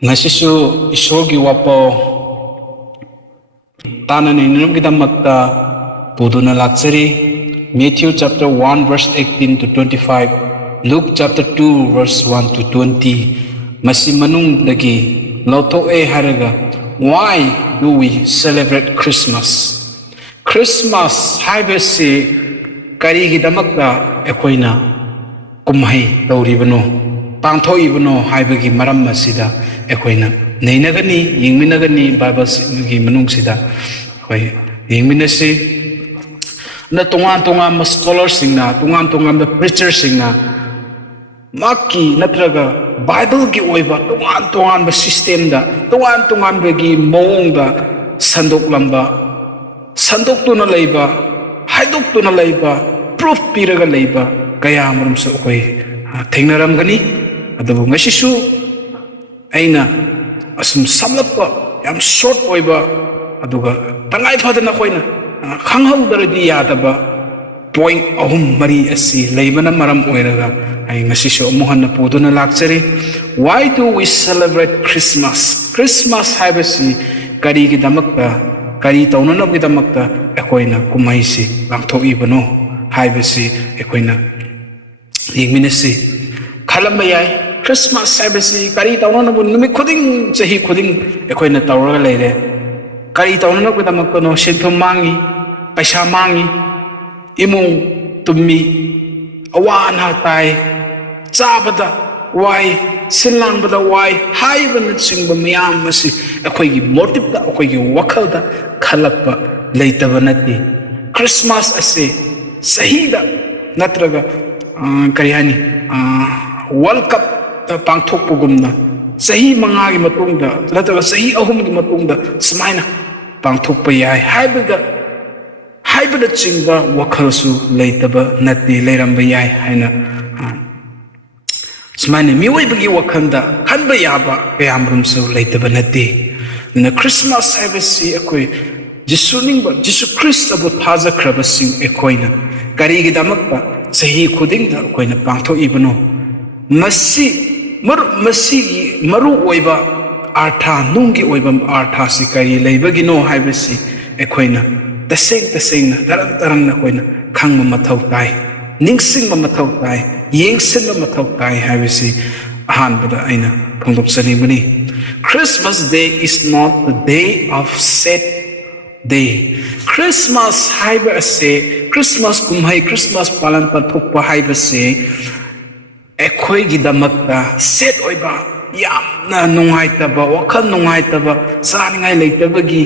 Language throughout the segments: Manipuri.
Ngasisu iswor gi wapo tanan inum gi damakta puduna laksari Matthew chapter 1 verse 18 to 25, Luke chapter 2 verse 1 to 20. Masi manung dagi lauto e haraga, why do we celebrate Christmas? Christmas haibasi kari gi damakta ekoina kumhai tauribano pangthoibano haibagi maram masida ekoina neinagani yingminagani Bible gi manung sida koi yingminasi na tungan ma scholars singna tungan ma preachers singna maki natraga Bible gi oiba tungan ba system da tungan bagi mong da sandok lamba sandok tuna leiba haidok tuna leiba proof piraga leiba kaya maram sa koi thengnaram gani adabu ngasisu aina asum samlakpa yam short oiba aduga tangai phadana koina khanghaudradi yadaba point ahum mari asi leibana maram oiraga ai ngasisu amuhanna puduna laksari. Why do we celebrate Christmas? Christmas haibasi kari gi damakta kari taunana gi damakta ekoina kumaisi langthokibano haibasi ekoina yingminasi khalamba yai Christmas haibasi kari taunana bu numit khuding chahi khuding ekoina tawraga leire kari taunana gi damakta no senthom mangi paisa mangi imung tummi awana tai chabada wai sinlangbada wai haibana chingba miyam masi akoigi motive da akoigi wakhal da khalakpa leitaba nati. Christmas ase sahida natraga karihani World Cup ta pangthokpugumna sahi mangagi matungda natraga sahi ahumgi matungda smaina pangthokpa yai haibada chingba wakhalsu leitaba nati leiramba yai haina smaina miwoibagi wakhanda khanba yaba kayamrumsu leitaba nati. Na Christmas haibasi akoi Jisu Christ abu thazakhraba sing ekoina karigi damakta sahi khudingda akoina pangthokibano masi maru oiba artha nungi oiba artha si kari leibagi no haibasi ekoina taseng darang koina khangma mathau tai ningsingma mathau tai yengsinma mathau tai haibasi ahanbada aina phongdokchani bani. Christmas day is not the day of sad day. Christmas haiba ase Christmas kumhai Christmas palan pathokpa haiba se ekhoi gi damakta set oiba yamna nungaitaba wakhal nungaitaba saningai leitabagi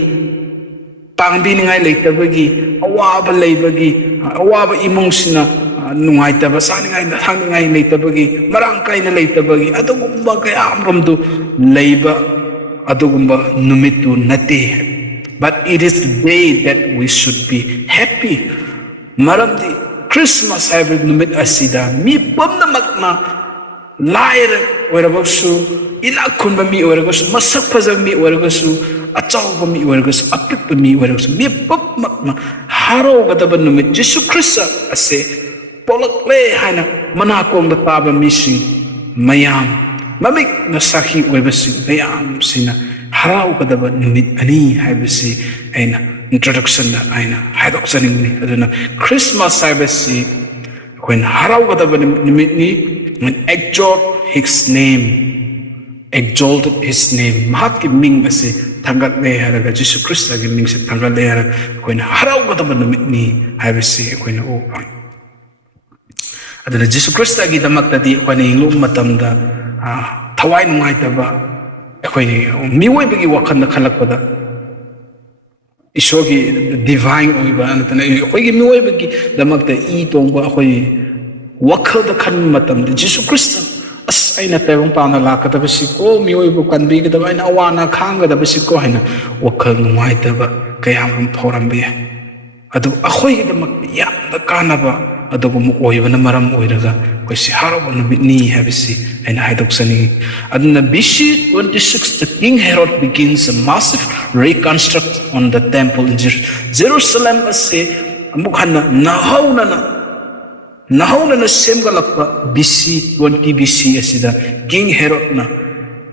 pangbiningai leitabagi awaba leibagi awaba imungsina nungaitaba saningai thangingai leitabagi marang kaina leitabagi adugumba kaya amromdu leiba adugumba numitu nate. But it is the day that we should be happy. Maramdi Christmas haiba numit asida mi pamna makna laira oiragasu inakhunba mi oiragasu masak phajab mi oiragasu achauba mi oiragasu apikpa mi oiragasu mi pap makna harogadaba numit Jesu Christ ase polakle haina manakongda taba mising mayam mamik na sakhi oibasi mayam sina haraugadaba numit ani haibasi aina introduction da aina haidoksaningni aduna Christmas haibasi when haraugadaba numit ni when exalted his name mahaki ming ase thangatle haraga Jesu Christ agi ming se thangatle haraga when haraugadaba numit ni haibasi when o aduna Jesu Christ agi damakta di when inglu matamda thawai nungaitaba akhoi miwoibagi wakhanda khalakpada iswor gi divine oiba natana akhoi gi miwoibagi damakta I tongba akhoi wakhalda khan matamda Jesu Christ as aina tayong paana lakadaba siko miwoibu kanbigadaba aina awana khangadaba siko haina wakhal nungaitaba kayam phorambe adu akhoi gi damakta yamda kanaba adugum oibana maram oiraga koisi haraba numit habisi aina haidoksani aduna BC 26 the King Herod begins a massive reconstruct on the temple in Jerusalem ase amukhanna nahauna semgalakpa BC 20 BC asida King Herod na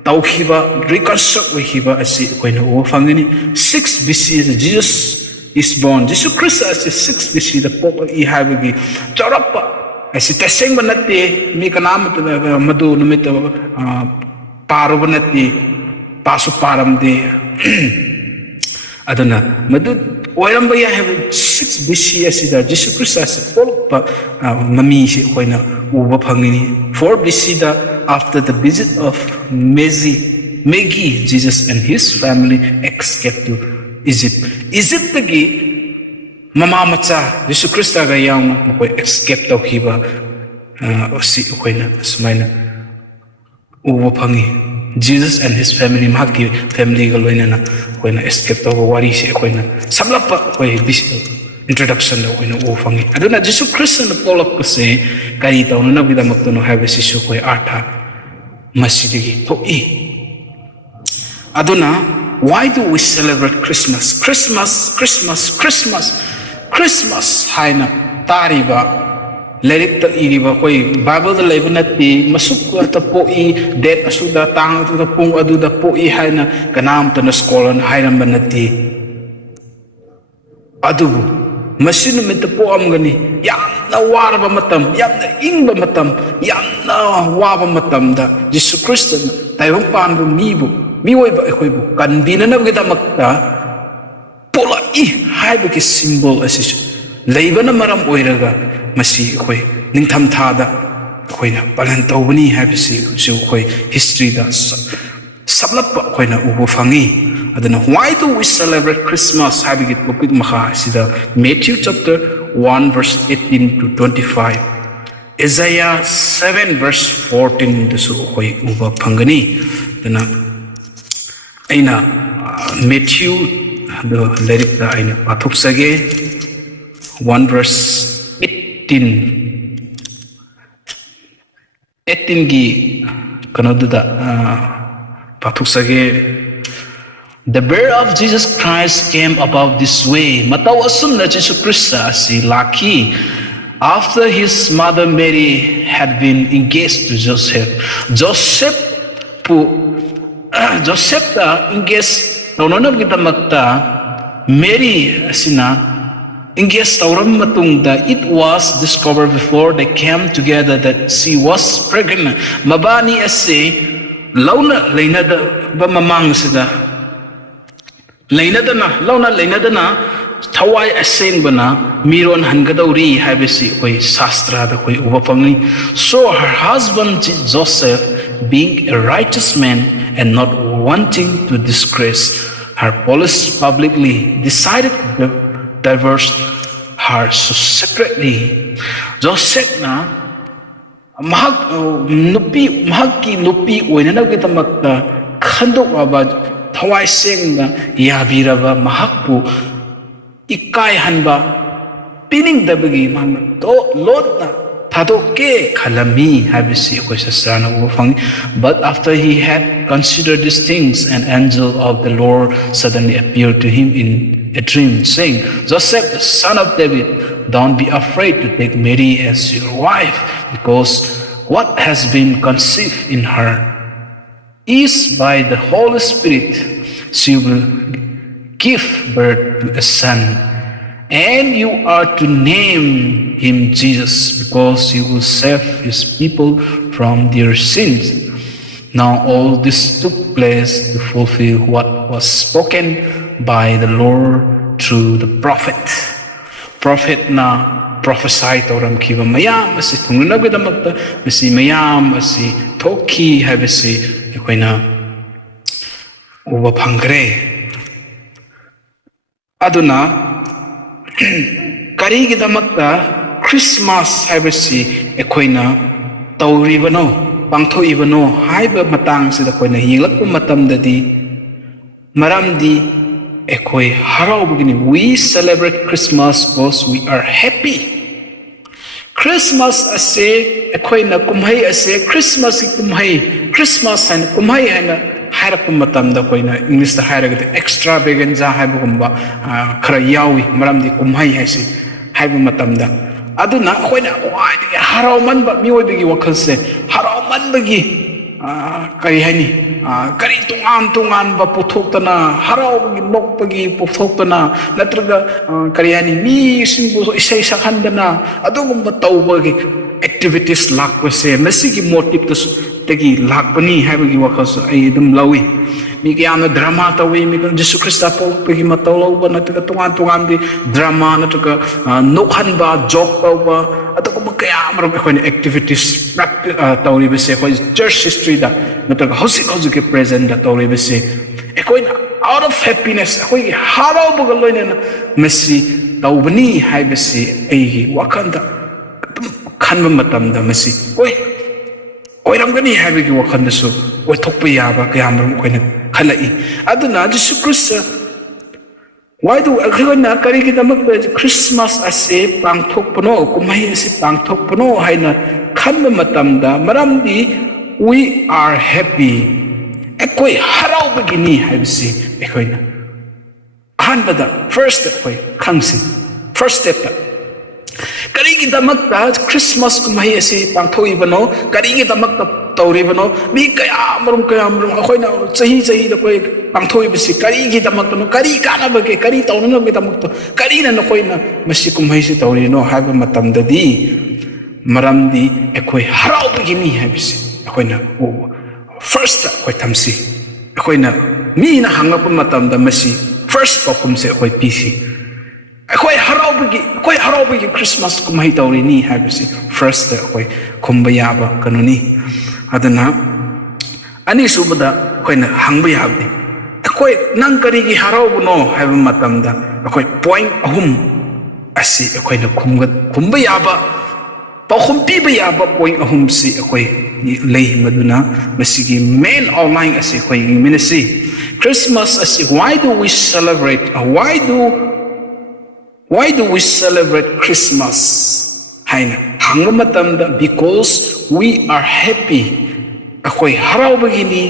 tauhiba reconstruct hiba asi koina o fangini 6 BC Jesus is born. Jesus Christ as 6 BC the Pope I habagi charapa asi teseng banate mi kanam madu numit paru banate pasu param de adana madu oiramba ya have 6 BC asi da Jesus Christ as Pope mami si koina uba fangini 4 BC da after the visit of Moigi, Jesus and his family escaped to Egypt. Egypt tagi mama macha Jesus Christ ga yang ko escape to hiba si koina smaina ubo phangi Jesus and his family mahaki family ga loina na koina escape to wari si koina samlapa koi introduction da koina o phangi aduna Jesus Christ na follow up se kari ta na bidamakta no have si su koi artha masidigi to I aduna why do we celebrate Christmas? Christmas haina tariba lyric ta iriba koi Bible da leiba nati masuk ta po I date asuda tang ta pung adu da po I haina kanam ta na scholar haina banati adubu masinu mit po amgani yamna warba matam yamna ingba matam yamna waba matam da Jesus Christ taibang panbu mibu miwoiba ekoibu kandina na damakta pola I haibaki symbol asisu leiba na maram oiraga masi ekoi ningtham thada koina palan tawbani haibisi su koi history da sablapa koina ubu fangi adana why do we celebrate Christmas habigi topic makha sida Matthew chapter 1 verse 18 to 25 Isaiah 7 verse 14 dusu koi uba phangani dana aina Matthew the lyric da aina pathuk sage 1 verse 18 gi kanodda pathuk sage the birth of Jesus Christ came about this way mataw asum na Jesus Christ si laki after his mother Mary had been engaged to Joseph ta engaged naunanab damakta Mary asina engaged tauram matungda it was discovered before they came together that she was pregnant mabani ase launa leinada ba mamang sida leinadana thawai aseng bana miron hangadauri habisi koi shastra da koi ubapangi so her husband Joseph being a righteous man and not wanting to disgrace her police publicly decided to divorce her so secretly Joseph na mahaki nupi oinana damakta khandok aba thawai sengna yabiraba mahakpu ikai hanba pining dabagi man to lodna thadoke khalami habisi koisasana ufang but after he had considered these things an angel of the Lord suddenly appeared to him in a dream saying Joseph the son of David don't be afraid to take Mary as your wife because what has been conceived in her is by the Holy Spirit she will give birth to a son and you are to name him Jesus because he will save his people from their sins. Now all this took place to fulfill what was spoken by the Lord through the prophet. Prophet na prophesy tauram kiba mayam asi thungna damakta masi mayam asi thoki habisi koina uba phangre aduna karigi damakta Christmas habisi ekoina tauribano pangthoibano haiba matang sida koina yinglakpa matamdadi maramdi ekoi haraubagini we celebrate Christmas because we are happy Christmas ase ekoina kumhai ase Christmas kumhai Christmas and kumhai haina hairappa matamda koina English ta hairagate extravaganza haibagumba khara yawi maramdi kumhai haisi haibu matamda aduna koina wadi haraumanba miwibigi wakhalse haraumanbagi kari haini kari tungan ba puthokna harau nokpagi puthokna natraga kari hani mi singbu isai sakhandana adugumba tawbagi activities lakpase masigi motive tagi lakpani haibagi wakhas ai dum lawi mi kayana drama tawi mi Jesus Christ pagi matawlaw natraga tungan di drama natraga nokhanba joke ba adugumba kaya maram khoi activities tawri base khoi church history da natraga hosik present da tawri base khoi out of happiness khoi harau bagal loina mesi tawbani haibase ai wakhanda khanba matam da mesi oiramgani haibagi wakhanda su oi thokpa yaba kaya maram khoi khalai aduna Jesus Christ why do akhona kari ki damak Christmas ase pangthokpano kumai ase pangthokpano haina khanba matamda maramdi we are happy ekoi harau begini haibsi ekoina ahanbada first ekoi khangsi first step kari ki damak Christmas kumai ase pangthoibano kari ki damak tawribano mi kaya marum akoina chahi da koi pangthoibsi kari ki damak no kari kana bage kari tawna be damak to kari na nokoina masi kumai se tawrino haba matamda di maramdi ekoi harau begini habisi akoina first koi tamsi akoina mi na hangap matamda masi first pakum se koi pisi akoi harau bagi Christmas kumai tawrini habisi first koi kumbaya ba kanuni adana ani subada koina hangba yabdi akoi nang kari gi harau buno haiba matamda akoi point ahum asi akoina kumba yaba pakhum piba yaba point ahum si akoi lei maduna masigi main outline asi akoi minasi Christmas asi why do we celebrate Christmas haina hangba matamda because we are happy akhoi harau bagini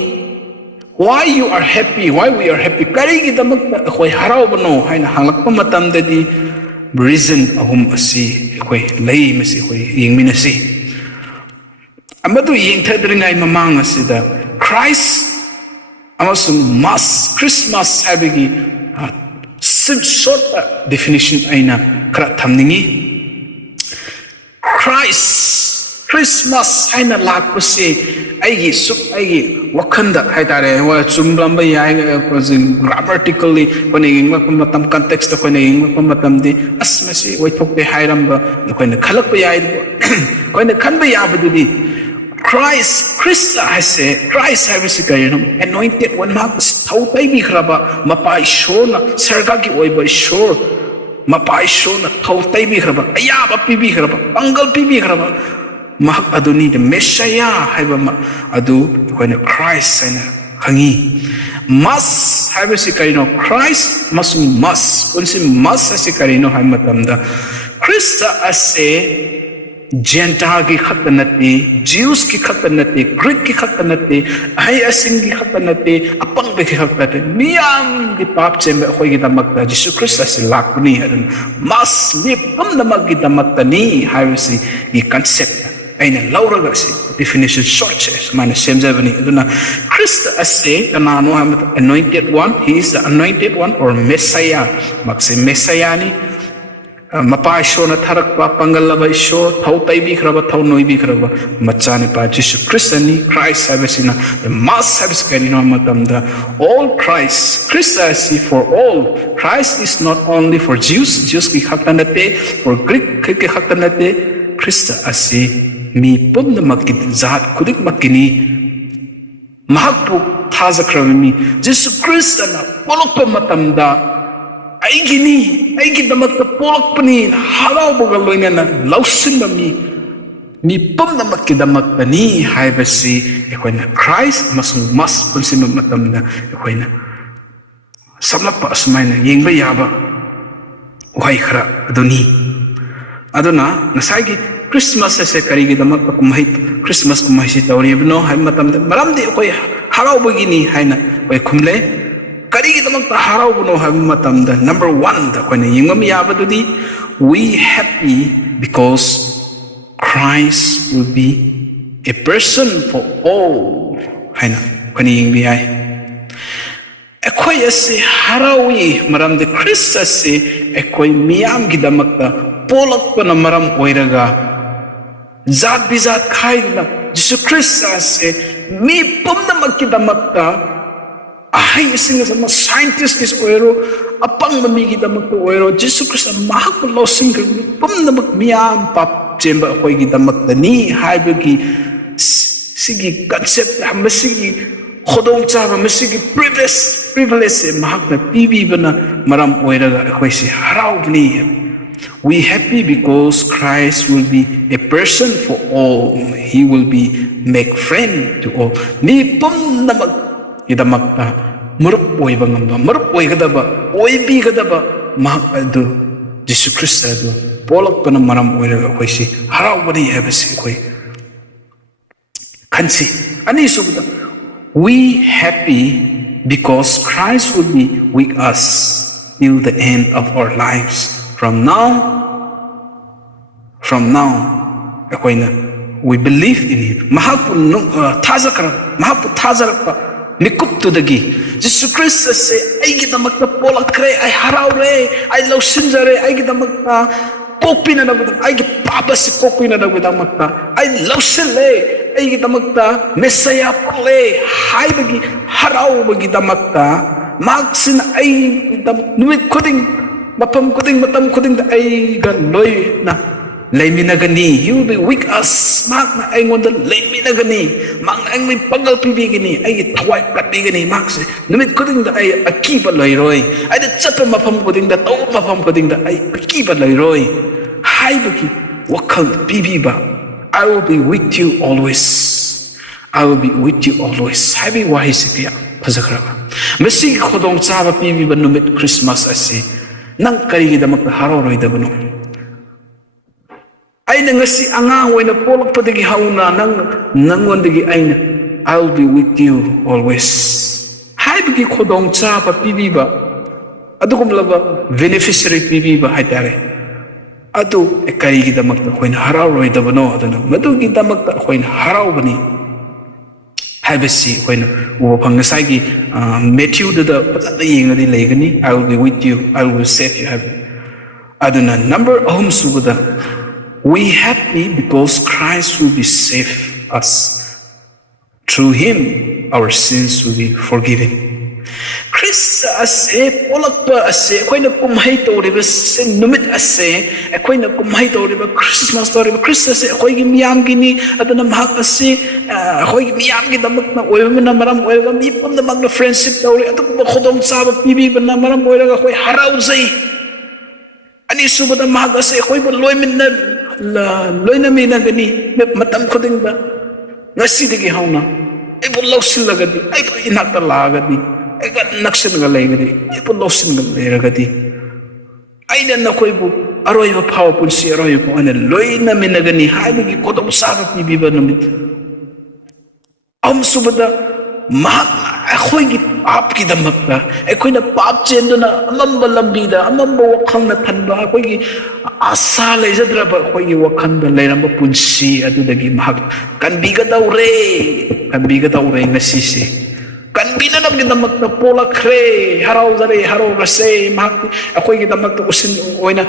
why you are happy why we are happy kari gi damakta akhoi harau bano haina hanglakpa matamda di reason ahum asi akhoi lei masi akhoi yengminasi amadu yengthadringai mamang asida Christ amasung Christmas habigi short definition aina khra thamningi Christmas haina lakpase aigi wakhanda haitare wa chumlamba yai grammatically kone ingma matam context kone ingma matam di asmasi waithokte hairamba kone khalakpa yai kone khanba yabadudi Christ habisi kayino anointed one mark thautai bi khraba mapai shona sargagi oiba shor mapai shona thautai bi khraba ayaba pibi khraba angal pibi khraba mahak aduni the Messiah haiba adu when Christ aina khangi mas habisi kayino Christ mas unsi mas asi kayino haimatamda Christ ase Gentile ki khatanati Jews ki khatanati Greek ki khatanati ai asing ki khatanati apang be ki khatanati miyam ki pap chembe khoi ki damakta Jesus Christ as lakni adan mas ni pam damak ki damakta ni haisi ki concept aina lauraga si definition short says mana semjavani aduna Christ as kanano anointed one he is the anointed one or Messiah makse Messiah ni Mapai shona tharakpa pangalaba isho thau taibi khraba thau noibi khraba machane pa Jesus Christ ani Christ habesina the mass habeskanino matamda all Christ asi for all Christ is not only for Jews ki khatanate for Greek ki khatanate Christ asi mi pumna makit zat kudik makini mahakpu thazakrami Jesus Christ ana polokpa matamda aigi damakta polakpani harau bagaloina na lausinba mi pum damakki damakta ni haibasi ekoina Christ masung mas punsim matamna ekoina semlak pa asmaina yengba yaba wai khara aduna nasagi Christmas ase karigi damakta kumai Christmas kumai si tawribno hai matamda maramdi ekoi harau bagini haina oi khumle Karigi damakta harau buno habi matamda number 1 da koina yingam yabadudi we happy because Christ will be a person for all haina khani yingbi ai ekhoi ase harawi maram de Christ ase ekhoi miyam gi damakta polak pana maram oiraga zat bizat khaidna Jesus Christ ase mi pumna makki damakta ahai singa sama scientist is oiro apang mami gi damakta oiro Jesus Christ mahak lo singa pumna mak miyam pap chemba ekhoi gi damakta ni haibagi sigi concept masigi khodong chaba masigi privilege mahakna pibi bana maram oiraga ekhoi si haraubni we happy because Christ will be a person for all. He will be make friend to all. Ni pum namak idamakta murup oy bangamba murup oy gadaba oy bi gadaba mahak adu Jesus Christ adu polak pana maram oiraga ekhoi si haraubani habasi ekhoi kansi ani subda we happy because Christ will be with us till the end of our lives. From now, we believe in Him. Mahapu Tazarakpa, Nikup to the Gi. Jesus Christ say, I get the Makta Pola Kre, I Haraure, I love Sinjare, I get the Makta Popina with them, I get Papa Sikopina with the Makta, I love Sile, I get the Makta, Messiah Pole, Haibagi, Harau Bagi the Makta, Maxin, I Nuit Cutting. Mapam kuding da ay ganoy na layminagani. He will be with us. Mak na ay ngonda layminagani. Mang ay may pagal pibigini ay tawai patbigini. Mak si numit kuding da ay akiba layroy. Ay da tsapa mapam kuding da tao mapam kuding da ay akiba layroy. Hay bagi wakal pibi ba. I will be with you always. I will be with you always. Habi wahi sikya pazakraba. Masig khodong tsaba pibi ba numit Christmas asi. Nang karigi damak na hararoy dabano ay na ngasi angaway na polak padagi hauna nang wandagi ay na I'll be with you always. Hay bagi khodong cha pa pibi ba adu kumlaba beneficiary pibi ba hay tare adu e karigi damak na koy na hararoy dabano adu na madugi damak na koy na haraw bani Habasi when Pangasagi Matthew the Yingadi Legani, I will be with you, I will save you. Aduna number Om Subada. We happy because Christ will be save us. Through him our sins will be forgiven. Chris ase polakpa ase akoy na kumhay to riba sen numit ase akoy na kumhay to riba Christmas to riba Christmas ase akoy gi miyam gini aduna mahak ase akoy gi miyam gi damak na oy na maram oy ga mi pum na magna friendship to ri atu ko khodong sa ba pibi ba na maram oy ga akoy haraw zai ani subada mahak ase akoy bo loy min na loy na mi na gani matam khoding ba ngasi digi hauna ay bo lawsil lagadi ay bo inata lagadi ay got naksin nga legadi ay po losin nga legadi ay na nakoy po aroy pa powerful si aroy po ana loy na minagani hay bagi ko daw sarap ni biba namit subada mahak akoy gi pap ki damakta akoy na pap chendo na amamba lambida amamba wakhang na thanba akoy gi asa lay zadra ba akoy gi wakhang na layramba punsi adu dagi mahak kan biga daw re ngasisi kan binanam kita makna pola khre harau zare harau rase mahak akoy kita makna usin oina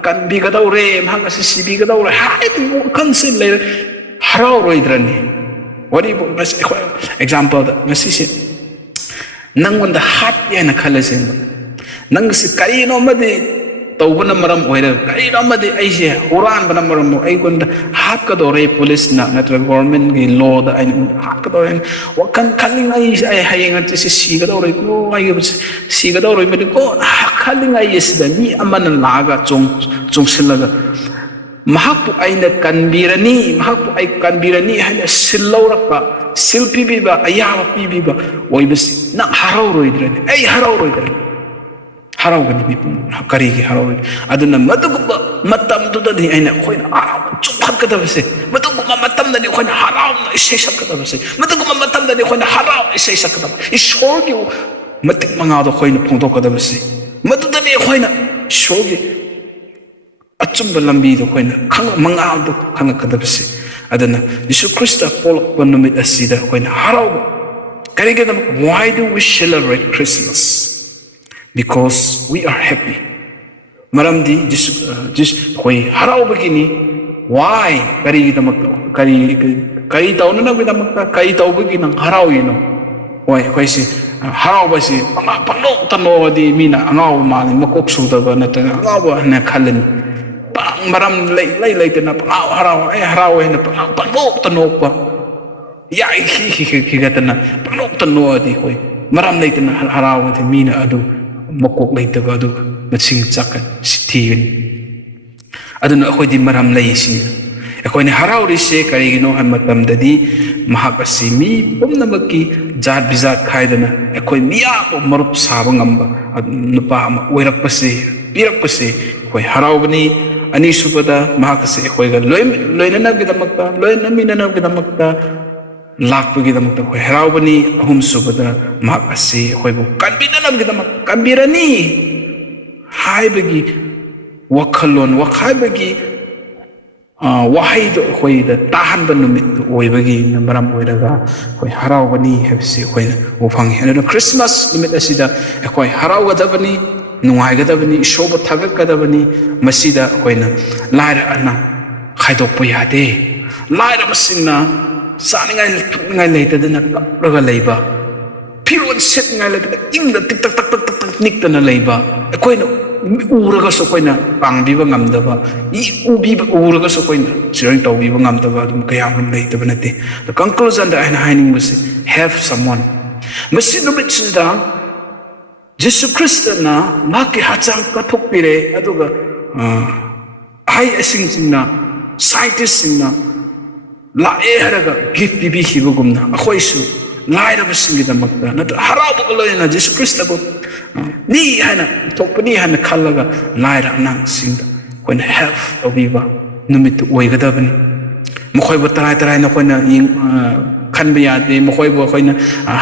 kan biga daw re mahak si biga daw re hai tu kan sin le harau roidrani wadi bas example ngasi si nang wanda hat ya na khalasin nang si kari no madi tawbana maram oira kari no madi aise quran bana maram ai gonda hat ka dore police na natra government gi law da ai hat ka dore wakan khaling ai hayeng at si ga dore ko ai si ga dore me ko khaling ai is da ni amana laga chung silaga mahak aina kanbirani mahak ai kanbirani hana silawraka silpibi ba ayawa pibi ba oi bas na harau roidrani ai harau roidrani harau gani bi kari gi harau aduna madugba matam du da ni aina khoina chukhat ka da base madugba matam da ni khoina harau isai sak ka da base madugba matam da ni khoina harau isai sak ka da iswor gi matik manga do khoina phongdok ka da base madu da ni khoina shogi achumba lambi do khoina khang manga do khang ka da base aduna Jesus Christ polak panumit asida khoina harau Why do we celebrate Christmas? Because we are happy. Maramdi just koi harau begini. Why? Kari tahu na damakta kari tahu begini nang harau Why? Koi si harau ba si panok tano di mina angaw mali makok suda ba na tan angaw na khalin pang maram lay tan na harau na panok tano pa ya hi gatan na panok tano di koi maram lay tan harau di mina adu makok lay ta adu matsing chakan sithigan adu na koi di maram lay sin koi ni harau ri se kari gino han matam dadi mahakasi mi pumnamaki jat bizat khaidana koi miya marup saba ngamba nupa ama oirakpase pirakpase koi haraubani ani subada mahakasi koi ga loinana gidamakta loinamina gidamakta lakpagi damakta koi haraubani ahum subada mahakasi koi bu kanbinana gidamak kanbirani haibagi wakhalon wakhaibagi wahai do koi da tahan ba numit oi bagi maram oi daga koi harau bani hebsi koi o phangi ana Christmas numit asida koi harau ga da bani nuai ga da bani shoba thagak ga da bani masida koi na laira ana khaidok pu ya de laira masingna saningai ngai leita dana raga leiba piron set ngai la ingda tik tak tak tak tak nik tana leiba koi na uraga so koi na pangbiba ngamdaba ubiba uraga so koi na sharing tawbiba ngamdaba dum kayam leitaba nate the conclusion da ana haining was have someone masi no bitsinda Jesus Christ na maki hachang kathokpire aduga ai asing singna scientist singna la ehraga gift pibi hibugumna akhoi su laira basingi damakta na harabu loina Jesus Christ abo ni hana tokpani hana khallaga laira anang singda koina have abiba numit oigadabani mokhoi ba tarai na koina khanba yade mokhoi ba koina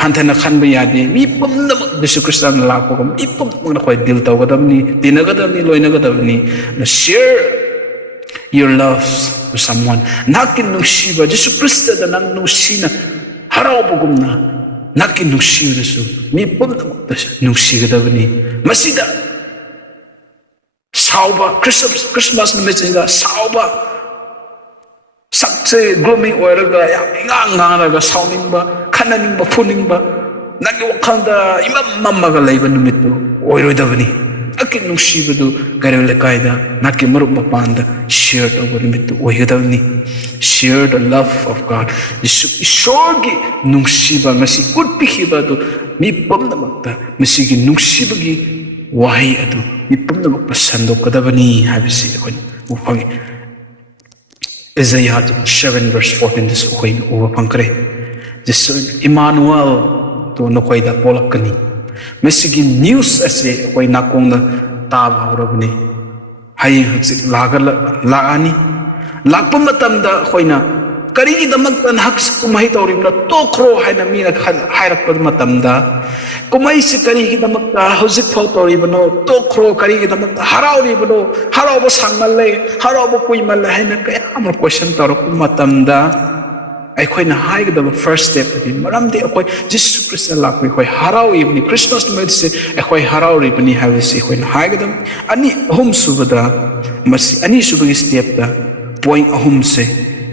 hanthana khanba yade mi pumna Jesus Christ na lakpo kom mi pumna koi dil tawgadamni dinagadamni loinagadamni share your love with someone nakin nungsiba Jesus Christ da nang nungsina harau bugumna nakin nungsiudasu mi pumna nungsigadabani masida sauba Christmas numitida sauba sakse grooming oiraga yam ngaraga sauningba khananingba phuningba nagi wakhanda imam mammaga leiba numittu oiroidabani akin nungsibadu garele kaida naki marup mapanda share over numittu oigadabani share the love of God iswor nungsiba ngasi utpihibadu mi pumnamakta masigi nungsibagi wahai adu mi pumnamakta sandokadabani habisi akoi upangi Isaiah 7 verse 14 this akoi upangkare just Emmanuel to nokoida polakani mesigi news ase akoi nakongda tab haurabani hai hutsi laani lakpa matamda khoina karigi damakta haks kumai tawribna tokhro haina mina hairakpa matamda kumai se karigi damakta hojik phau tawribno tokhro karigi damakta harauribno harauba sangmalle harauba kuimalle haina kayam question tawrak matamda aikoina haigdaba first step adi maramdi akoi Jesus Christ lakoi khoi harauribni Christmas medse akoi harauribni havisi aikoina haigdam ani hum subada masi ani subagi step da point ahum se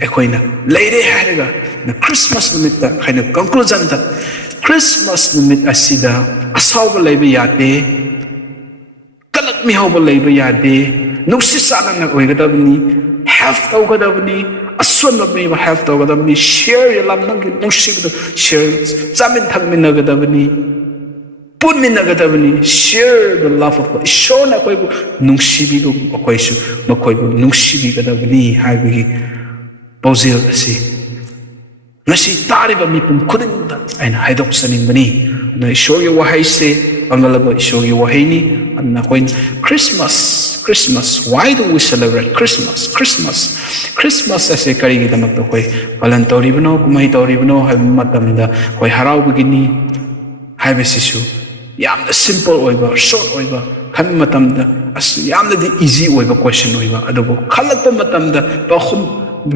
aikoina leire haraga na Christmas nimitta khaina conclusion da Christmas nimit asida asauba leiba yate kalak mi hauba leiba yate nuksisana na oigadabni have tawgadabni aswan of me have tawgadabni share yalam nang nuksibdo share chamin thakminagadabni punminagadabni share the love of God shona koi nungsibibu koi su makoi nungsibigadabni haibigi pauzil asi ngasi tariba mipum khudingda aina haidok saningbani na iswor gi wahai se angalaba iswor gi wahai ni anna koin Christmas why do we celebrate Christmas ase kari gi damak to koi palan toribno kumai toribno ha matamda koi harau begini haibesisu yamna simple oiba short oiba khan matamda as yamna di easy oiba question oiba adobo khalakpa matamda bahum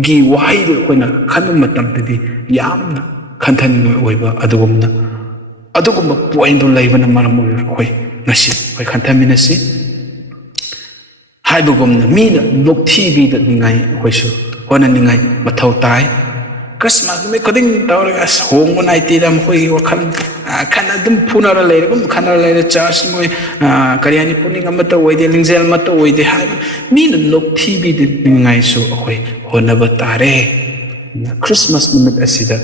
gi wahai do koina khan matamda di yamna khanthani oiba adogumna ꯑꯗꯨꯒꯨꯝꯕ ꯄꯣꯏꯟꯗꯨ ꯂꯩꯕꯅ ꯃꯔꯝ ꯑꯣꯏꯔꯒ ꯑꯩꯈꯣꯏ ꯉꯁꯤ ꯑꯩꯈꯣꯏ ꯈꯟꯊꯃꯤꯟꯅꯁꯤ ꯍꯥꯏꯕꯒꯨꯝꯅ ꯃꯤꯅ ꯅꯣꯛꯊꯤꯕꯤꯗꯅꯤꯡꯉꯥꯏ ꯑꯩꯈꯣꯏꯁꯨ ꯍꯣꯠꯅꯅꯤꯡꯉꯥꯏ ꯃꯊꯧ ꯇꯥꯏ ꯈ꯭ꯔꯤꯁꯃꯥꯁ ꯅꯨꯃꯤꯠ ꯈꯨꯗꯤꯡ ꯇꯧꯔꯒ ꯑꯁ ꯍꯣꯡꯕ ꯅꯥꯏꯇꯦꯗ ꯃꯈꯣꯏꯒꯤ ꯋꯥꯈꯜ ꯈꯟꯅ ꯑꯗꯨꯝ ꯐꯨꯅꯔ ꯂꯩꯔꯒꯨꯝ ꯈꯟꯅꯔ ꯂꯩꯔꯦ ꯆꯥꯔꯆ ꯃꯣꯏ ꯀꯔꯤ ꯍꯥꯏꯅꯤ ꯄꯨꯛꯅꯤꯡ ꯑꯃꯠꯇ ꯑꯣꯏꯗꯦ ꯂꯤꯡꯖꯦꯜ ꯑꯃꯠꯇ ꯑꯣꯏꯗꯦ ꯍꯥꯏꯕ ꯃꯤꯅ ꯅꯣꯛꯊꯤꯕꯤꯗꯅꯤꯡꯉꯥꯏꯁꯨ ꯑꯩꯈꯣꯏ ꯍꯣꯠꯅꯕ ꯇꯥꯔꯦ ꯈ꯭ꯔꯤꯁꯃꯥꯁ ꯅꯨꯃꯤꯠ ꯑꯁꯤꯗ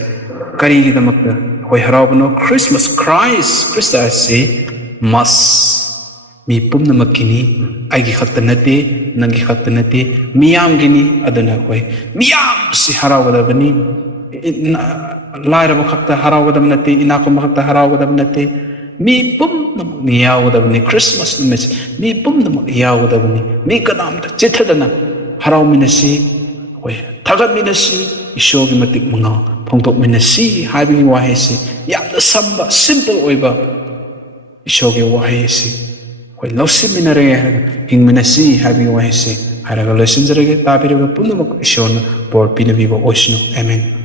ꯀꯔꯤꯒꯤꯗꯃꯛꯇ ꯑꯩꯈꯣꯏ ꯍꯔꯥꯎꯕꯅꯣ ꯈ꯭ꯔꯤꯁꯃꯥꯁ ꯈ꯭ꯔꯤꯁꯇ ꯑꯁꯤ ꯃꯁ ꯃꯤ ꯄꯨꯝꯅꯃꯛꯀꯤꯅꯤ ꯑꯩꯒꯤ ꯈꯛꯇ ꯅꯠꯇꯦ ꯅꯪꯒꯤ ꯈꯛꯇ ꯅꯠꯇꯦ ꯃꯤꯌꯥꯝꯒꯤꯅꯤ ꯑꯗꯨꯅ ꯑꯩꯈꯣꯏ ꯃꯤꯌꯥꯝꯁꯤ ꯍꯔꯥꯎꯒꯗꯕꯅꯤ ꯂꯥꯏꯔꯕ ꯈꯛꯇ ꯍꯔꯥꯎꯒꯗꯕ ꯅꯠꯇꯦ ꯏꯅꯥꯛꯈꯨꯟꯕ ꯈꯛꯇ ꯍꯔꯥꯎꯒꯗꯕ ꯅꯠꯇꯦ ꯃꯤ ꯄꯨꯝꯅꯃꯛꯅꯤ ꯌꯥꯎꯒꯗꯕꯅꯤ ꯈ꯭ꯔꯤꯁꯃꯥꯁ ꯅꯨꯃꯤꯠꯁꯤ ꯃꯤ ꯄꯨꯝꯅꯃꯛ ꯌꯥꯎꯒꯗꯕꯅꯤ ꯃꯤ ꯀꯅꯥꯝꯇ ꯆꯤꯠꯊꯗꯅ ꯍꯔꯥꯎꯃꯤꯟꯅꯁꯤ ꯑꯩꯈꯣꯏ ꯊꯥꯒꯠꯃꯤꯟꯅꯁꯤ ꯏꯁꯣꯔꯒꯤ ꯃꯇꯤꯛ ꯃꯉꯥ ꯐꯣꯡꯗꯣꯛꯃꯤꯟꯅꯁꯤ ꯍꯥꯏꯕꯒꯤ ꯋꯥꯍꯩꯁꯤ ꯌꯥꯝꯅ ꯁꯝꯕ ꯁꯤꯝꯄꯜ ꯑꯣꯏꯕ ꯏꯁꯣꯔꯒꯤ ꯋꯥꯍꯩ ꯑꯁꯤ ꯑꯩꯈꯣꯏ ꯂꯧꯁꯤꯟꯃꯤꯟꯅꯔꯒꯦ ꯍꯥꯏꯔꯒ ꯍꯤꯡꯃꯤꯟꯅꯁꯤ ꯍꯥꯏꯕꯒꯤ ꯋꯥꯍꯩꯁꯤ ꯍꯥꯏꯔꯒ ꯂꯣꯏꯁꯤꯟꯖꯔꯒꯦ ꯇꯥꯕꯤꯔꯤꯕ ꯄꯨꯝꯅꯃꯛ ꯏꯁꯣꯔꯅ ꯕꯣꯔ ꯄꯤꯅꯕꯤꯕ ꯑꯣꯏꯁꯅꯨ ꯑꯃꯦꯟ